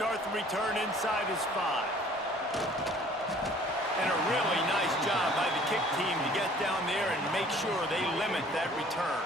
start the return inside his 5. And a really nice job by the kick team to get down there and make sure they limit that return.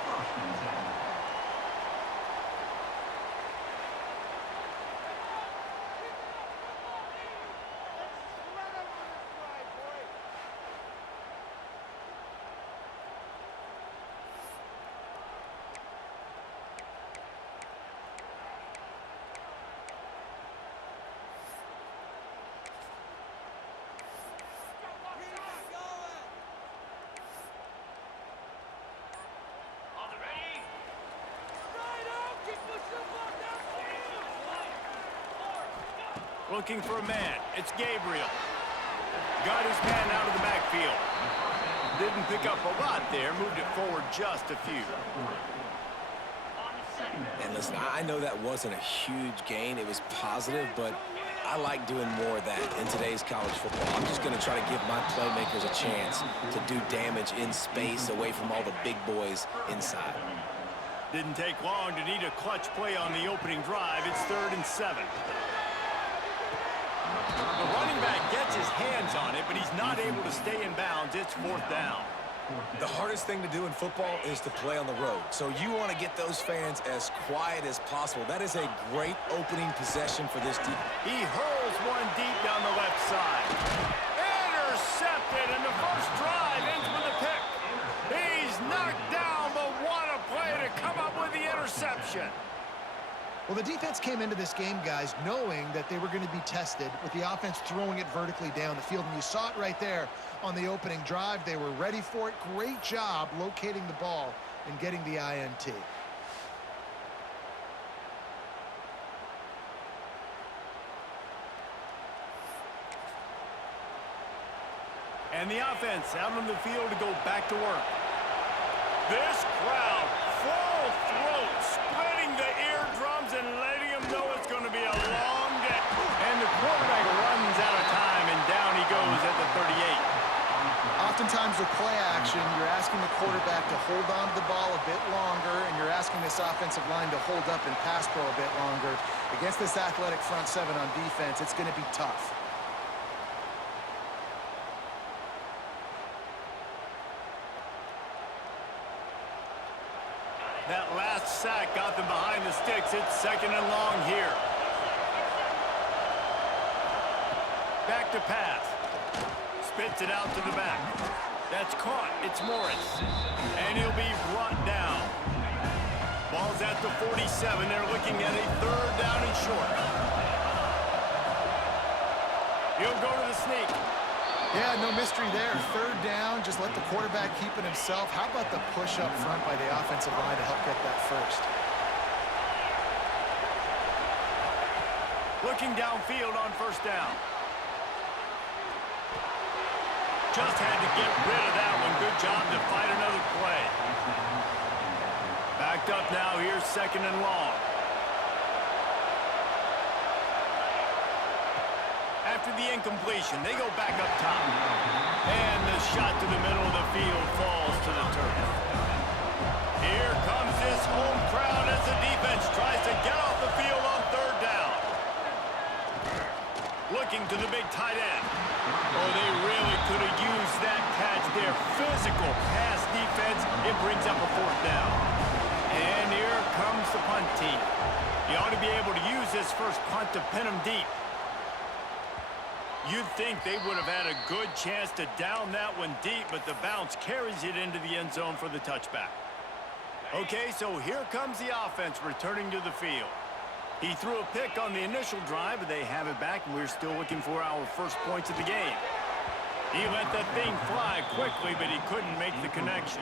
Looking for a man. It's Gabriel. Got his man out of the backfield. Didn't pick up a lot there. Moved it forward just a few. And listen, I know that wasn't a huge gain. It was positive, but I like doing more of that in today's college football. I'm just going to try to give my playmakers a chance to do damage in space away from all the big boys inside. Didn't take long to need a clutch play on the opening drive. It's 3rd and 7. The running back gets his hands on it, but he's not able to stay in bounds. It's 4th down. The hardest thing to do in football is to play on the road. So you want to get those fans as quiet as possible. That is a great opening possession for this team. He hurls one deep down the left side. Intercepted, and the first drive ends with a pick. He's knocked down, but what a play to come up with the interception. Well, the defense came into this game, guys, knowing that they were going to be tested with the offense throwing it vertically down the field. And you saw it right there on the opening drive. They were ready for it. Great job locating the ball and getting the INT. And the offense out on the field to go back to work. This crowd, full throat, splitting the eardrums and letting them know it's going to be a long day. And the quarterback runs out of time, and down he goes at the 38. Oftentimes with play action, you're asking the quarterback to hold on to the ball a bit longer, and you're asking this offensive line to hold up and pass pro a bit longer. Against this athletic front 7 on defense, it's going to be tough. That last sack got them behind the sticks. It's 2nd and long here. Back to pass. Spits it out to the back. That's caught. It's Morris. And he'll be brought down. Ball's at the 47. They're looking at a 3rd down and short. He'll go to the sneak. Yeah, no mystery there. 3rd down, just let the quarterback keep it himself. How about the push up front by the offensive line to help get that first? Looking downfield on 1st down. Just had to get rid of that one. Good job to fight another play. Backed up now. Here's 2nd and long. After the incompletion, they go back up top. And the shot to the middle of the field falls to the turf. Here comes this home crowd as the defense tries to get off the field on 3rd down. Looking to the big tight end. Oh, they really could have used that catch there. Physical pass defense. It brings up a 4th down. And here comes the punt team. You ought to be able to use this first punt to pin them deep. You'd think they would have had a good chance to down that one deep, but the bounce carries it into the end zone for the touchback. Okay, so here comes the offense returning to the field. He threw a pick on the initial drive, but they have it back, and we're still looking for our first points of the game. He let that thing fly quickly, but he couldn't make the connection.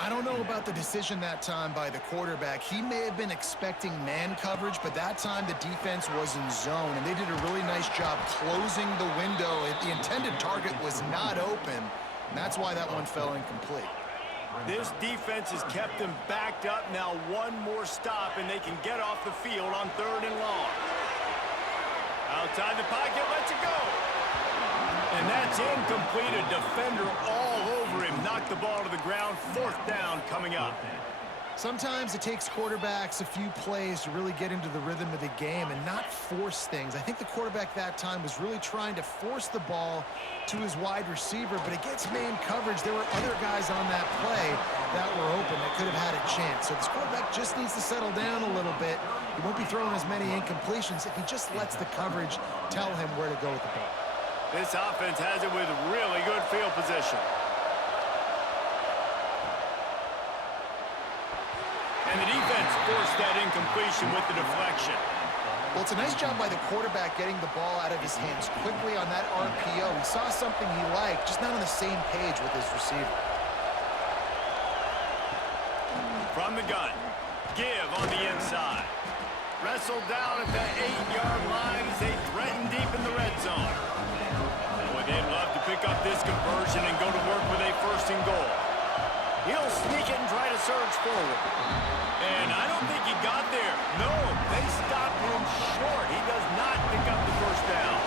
I don't know about the decision that time by the quarterback. He may have been expecting man coverage, but that time the defense was in zone, and they did a really nice job closing the window. The intended target was not open, and that's why that one fell incomplete. This defense has kept them backed up. Now one more stop, and they can get off the field on 3rd and long. Outside the pocket, lets it go. And that's incomplete. A defender all over him. Knocked the ball to the ground. 4th down coming up. Sometimes it takes quarterbacks a few plays to really get into the rhythm of the game and not force things. I think the quarterback that time was really trying to force the ball to his wide receiver, but against man coverage, there were other guys on that play that were open that could have had a chance. So this quarterback just needs to settle down a little bit. He won't be throwing as many incompletions if he just lets the coverage tell him where to go with the ball. This offense has it with really good field position. And the defense forced that incompletion with the deflection. Well, it's a nice job by the quarterback getting the ball out of his hands quickly on that RPO. He saw something he liked, just not on the same page with his receiver. From the gun, give on the inside. Wrestled down at the 8-yard line as they threaten deep in the red zone. Boy, they'd love to pick up this conversion and go to work with a 1st and goal. He'll sneak it and try to surge forward. And I don't think he got there. No, they stopped him short. He does not pick up the 1st down.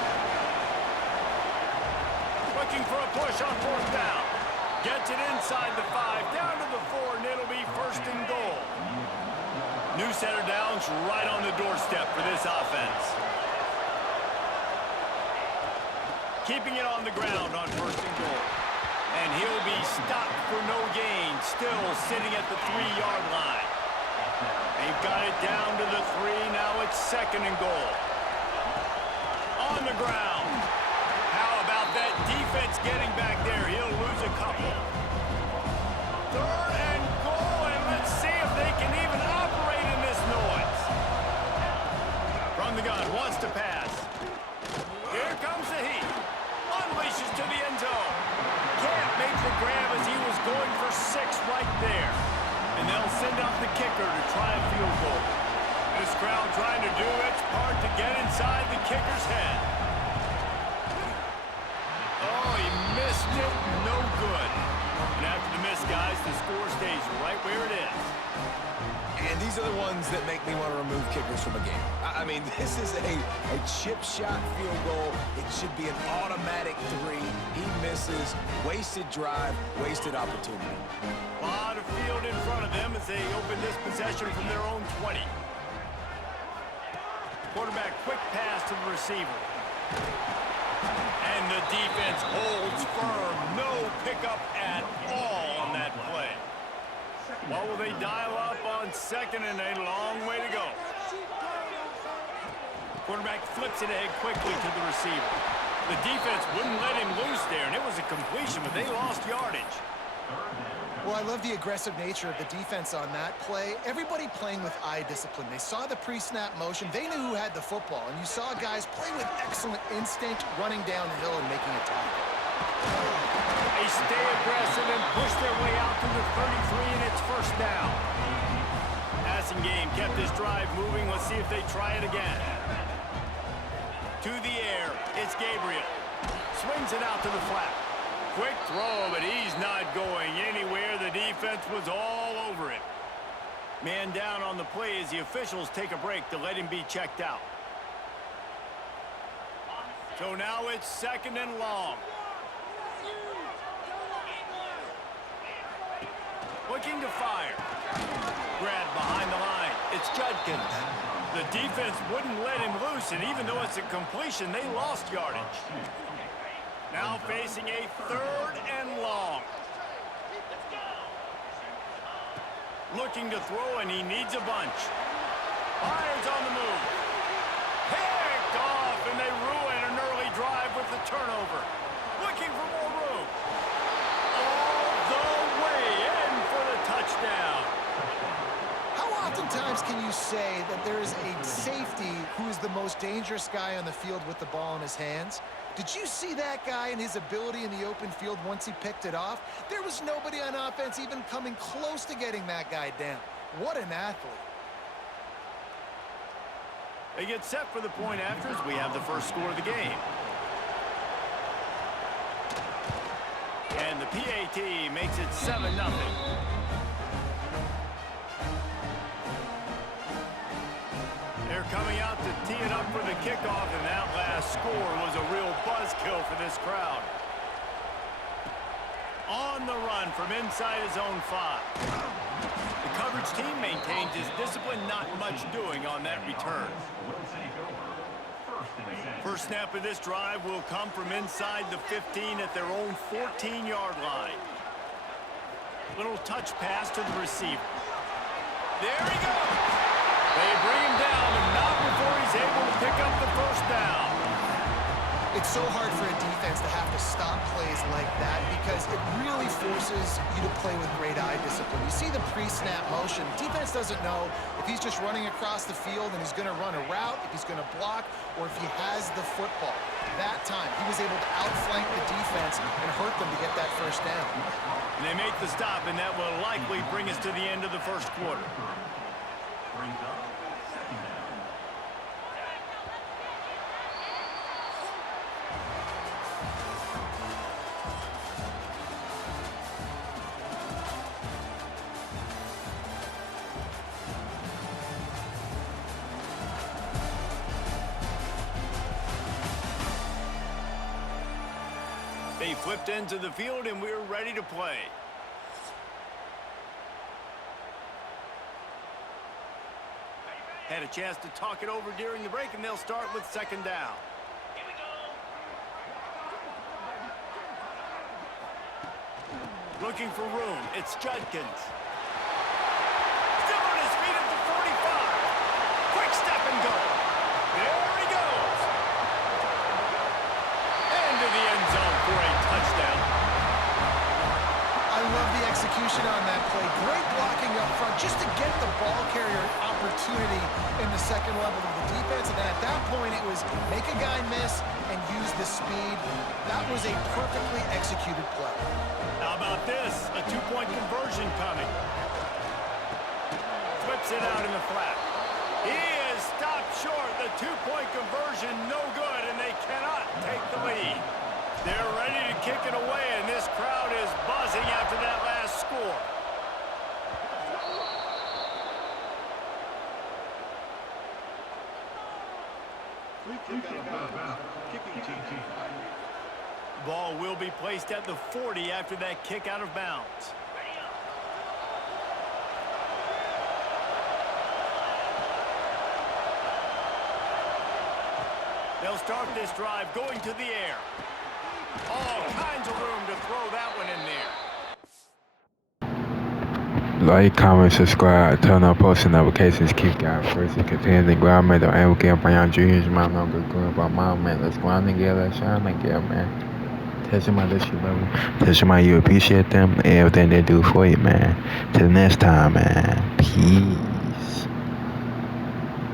Looking for a push on 4th down. Gets it inside the 5, down to the 4, and it'll be 1st and goal. New set of downs right on the doorstep for this offense. Keeping it on the ground on 1st and goal. And he'll be stopped for no gain, still sitting at the 3-yard line. They've got it down to the 3, now it's 2nd and goal. On the ground. How about that defense getting back there? He'll lose a couple. 3rd and goal, and let's see if they can even operate in this noise. From the gun, wants to pass. Here comes the heat. Unleashes to the end zone. Can't make the grab as he was going for 6 right there. And they'll send out the kicker to try a field goal. This crowd trying to do its part to get inside the kicker's head. Oh, he missed it. No good. And after the miss, guys, the score stays right where it is. And these are the ones that make me want to remove kickers from a game. I mean, this is a chip shot field goal. It should be an automatic 3. He misses. Wasted drive, wasted opportunity. A lot of field in front of them as they open this possession from their own 20. Quarterback, quick pass to the receiver. And the defense holds firm. No pickup at all on that play. What will they dial up on 2nd and a long way to go? Quarterback flips it ahead quickly to the receiver. The defense wouldn't let him loose there, and it was a completion, but they lost yardage. Well, I love the aggressive nature of the defense on that play. Everybody playing with eye discipline. They saw the pre-snap motion. They knew who had the football, and you saw guys play with excellent instinct, running downhill and making a tackle. They stay aggressive and push their way out to the 33, and it's 1st down. Passing game kept this drive moving. Let's see if they try it again. To the air, it's Gabriel. Swings it out to the flat. Quick throw, but he's not going anywhere. The defense was all over him. Man down on the play as the officials take a break to let him be checked out. So now it's 2nd and long. Looking to fire. Grab behind the line. It's Judkins. The defense wouldn't let him loose, and even though it's a completion, they lost yardage. Now facing a 3rd and long. Looking to throw, and he needs a bunch. Fires on the move. Picked off, and they ruin an early drive with the turnover. Looking for more room. All the way in for the touchdown. How oftentimes can you say that there is a safety who is the most dangerous guy on the field with the ball in his hands? Did you see that guy and his ability in the open field once he picked it off? There was nobody on offense even coming close to getting that guy down. What an athlete. They get set for the point after as we have the first score of the game. And the PAT makes it 7-0. They're coming out to tee it up for the kickoff, and that last score was a real buzzkill for this crowd. On the run from inside his own 5. The coverage team maintains his discipline, not much doing on that return. First snap of this drive will come from inside the 15 at their own 14-yard line. Little touch pass to the receiver. There he goes. They bring him down, and not before he's able to pick up the first down. It's so hard for a defense to have to stop plays like that because it really forces you to play with great eye discipline. You see the pre-snap motion. Defense doesn't know if he's just running across the field and he's going to run a route, if he's going to block, or if he has the football. That time, he was able to outflank the defense and hurt them to get that first down. And they make the stop, and that will likely bring us to the end of the first quarter. They flipped into the field, and we're ready to play. Had a chance to talk it over during the break, and they'll start with second down. Here we go. Looking for room. It's Judkins. Still on his feet at the 45. Quick step and go. There he goes. Into the end zone for a touchdown. I love the execution on that play. Great blocking up front just to get the ball carrier an opportunity in the second level of the defense. And then at that point, it was make a guy miss and use the speed. That was a perfectly executed play. How about this? A two-point conversion coming. Flips it out in the flat. He is stopped short. The two-point conversion, no good, and they cannot take the lead. They're ready to kick it away, and this crowd is buzzing after that last score. Ball will be placed at the 40 after that kick out of bounds. They'll start this drive going to the air. All kinds of room to throw that one in there. Like, comment, subscribe, turn on post notifications, keep God first, and continue to grow, man. Don't ever give up on your dreams, man. Don't go going about my man. Let's go out together, let's shine together, man. Tell somebody that you love them. Tell somebody you appreciate them and everything they do for you, man. Till next time, man. Peace.